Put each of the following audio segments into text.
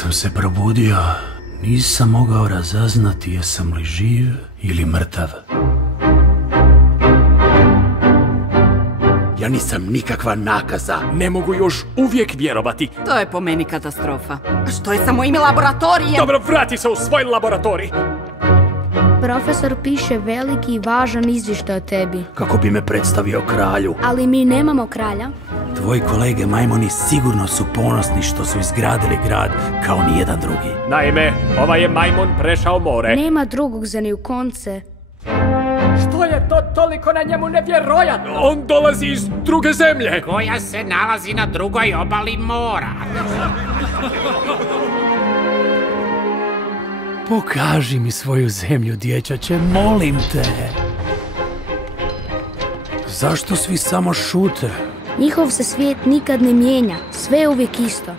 sam se probudio, nisam mogao razaznati jesam li živ ili mrtav. Ja nisam nikakva nakaza. Ne mogu još uvijek vjerovati. To je po meni katastrofa. Što je sa mojim laboratorijem? Dobro, vrati se u svoj laboratorij. Profesor piše veliki i važan izvještaj o tebi. Kako bi me predstavio kralju. Ali mi nemamo kralja. Tvoji kolege majmoni sigurno su ponosni što su izgradili grad kao nijedan drugi. Naime, ovaj je majmun prešao more. Nema drugog za ni u konce. Što je to toliko na njemu nevjerojatno? On dolazi iz druge zemlje. Koja se nalazi na drugoj obali mora. Pokaži mi svoju zemlju, dječače, molim te. Zašto svi samo šute? Njihov se svijet nikad ne mijenja. Sve je uvijek isto.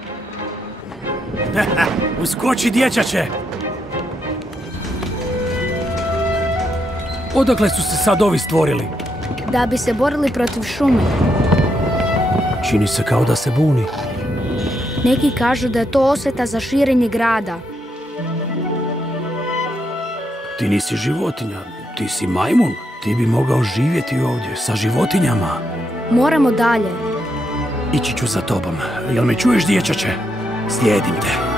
Uskoči, dječače! Odakle su se sad ovi stvorili? Da bi se borili protiv šume. Čini se kao da se buni. Neki kažu da je to osveta za širenje grada. Ti nisi životinja, ti si majmun. Ti bi mogao živjeti ovdje sa životinjama. Moramo dalje. Ići ću za tobom. Jel me čuješ, dječače? Slijedim te.